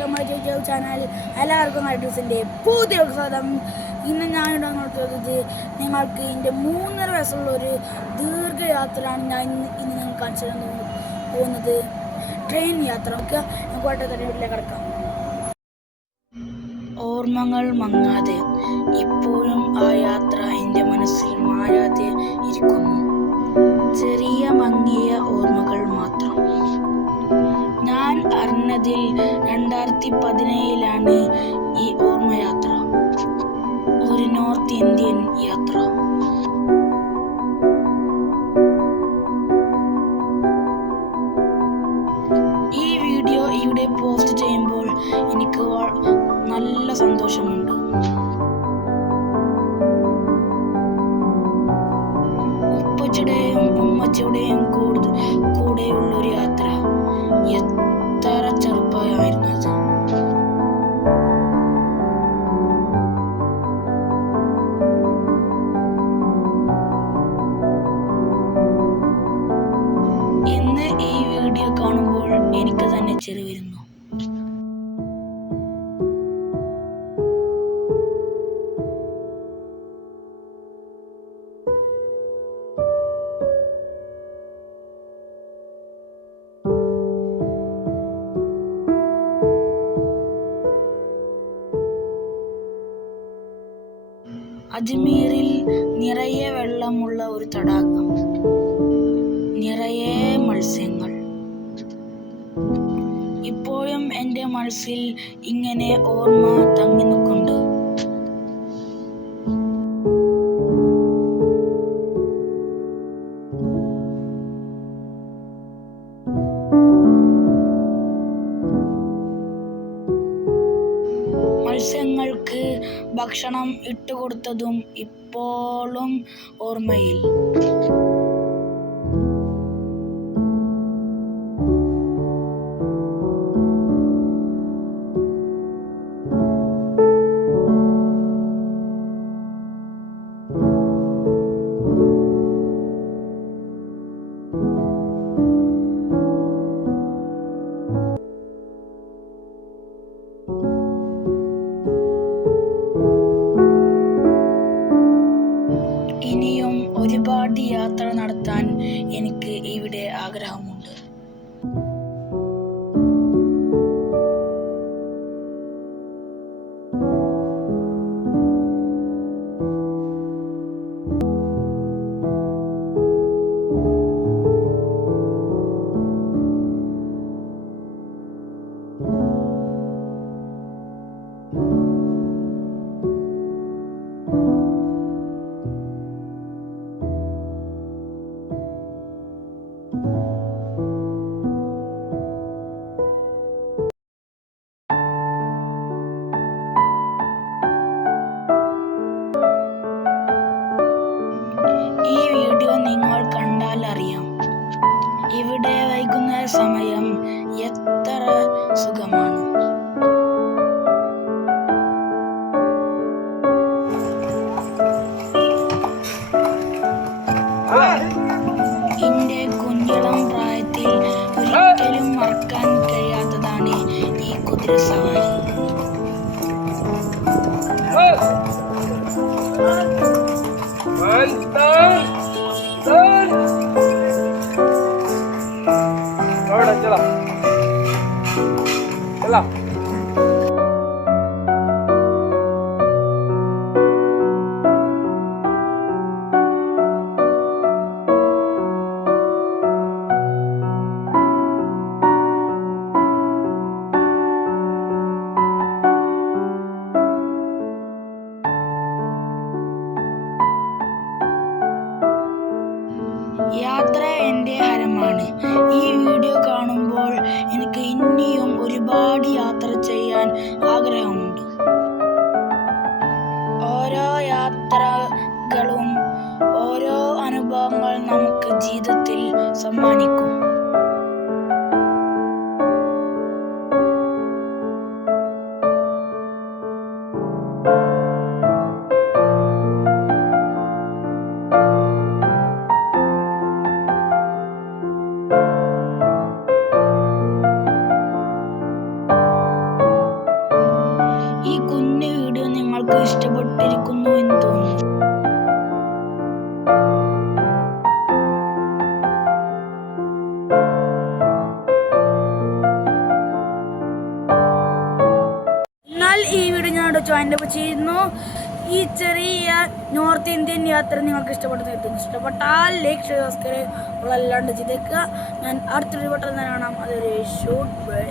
Welcome my YouTube channel. എല്ലാവർക്കും അഡ്രസ്സിൻ്റെ പുതിയ സ്വാഗതം. ഇന്ന് ഞാനിവിടെ നോക്കുന്നത് നിങ്ങൾക്ക് എൻ്റെ 3.5 വയസ്സുള്ള ഒരു ദീർഘയാത്രയാണ് ഞാൻ ഇന്ന് നിങ്ങൾ കാണിച്ചു തരാൻ പോകുന്നത്. ട്രെയിൻ യാത്ര. നമുക്ക് കോട്ടയത്തെ വീട്ടിലേക്ക് കിടക്കാം. ഓർമ്മകൾ മങ്ങാതെ ഇപ്പോഴും ആ യാത്ര എൻ്റെ മനസ്സിൽ മായാതെ ഇരിക്കുന്നു. ചെറിയ മങ്ങിയ ഓർമ്മകൾ മാത്രം. ഞാൻ അറിഞ്ഞതിൽ 2017 ഈ ഓർമ്മയാത്ര, ഒരു നോർത്ത് ഇന്ത്യൻ യാത്ര. ഈ വീഡിയോ ഇവിടെ പോസ്റ്റ് ചെയ്യുമ്പോൾ എനിക്ക് നല്ല സന്തോഷമുണ്ട്. ഉപ്പച്ചയുടെയും ഉമ്മച്ചയുടെയും കൂടെയുള്ളൊരു യാത്ര. എത്ര ചെറുപ്പമായിരുന്നു അത്. ഇന്ന് ഈ വീഡിയോ കാണുമ്പോൾ എനിക്ക് തന്നെ ചിരി വരുന്നു. അജ്മീറിൽ നിറയെ വെള്ളമുള്ള ഒരു തടാകം, നിറയെ മത്സ്യങ്ങൾ. ഇപ്പോഴും എൻ്റെ മനസ്സിൽ ഇങ്ങനെ ഓർമ്മ തങ്ങി നിൽക്കുന്നുണ്ട്. മത്സ്യങ്ങൾക്ക് ഭക്ഷണം ഇട്ടുകൊടുത്തതും ഇപ്പോഴും ഓർമ്മയിൽ. ഇനിയും ഒരുപാട് യാത്ര നടത്താൻ എനിക്ക് ഇവിടെ ആഗ്രഹമുണ്ട്. ഈ വീഡിയോ നിങ്ങൾ കണ്ടാൽ അറിയാം, ഇവിടെ വൈകുന്നേര സമയം എത്ര സുഖമാണ്. എൻ്റെ കുഞ്ഞിളം പ്രായത്തിൽ ഒരിക്കലും മറക്കാൻ കഴിയാത്തതാണ് ഈ കുതിര സവാരി. യാത്ര എൻ്റെ ഹരമാണ്. ഈ വീഡിയോ കാണുമ്പോൾ എനിക്ക് ഇനിയും ഒരുപാട് യാത്ര ചെയ്യാൻ ആഗ്രഹമുണ്ട്. ഓരോ യാത്രകളും ഓരോ അനുഭവങ്ങൾ നമുക്ക് ജീവിതത്തിൽ സമ്മാനിക്കും. വൈൻഡ് അപ്പ് ചെയ്യുന്നു. ഈ ചെറിയ നോർത്ത് ഇന്ത്യൻ യാത്ര നിങ്ങൾക്ക് ഇഷ്ടപ്പെട്ടാൽ ലൈക്ക് ഷെയർ സബ്സ്ക്രൈബ് അല്ലാണ്ട് ചെയ്തേക്കുക. ഞാൻ അടുത്തൊരു വട്ടം കാണാം. അതൊരു ഷോർട്ട് ബൈ.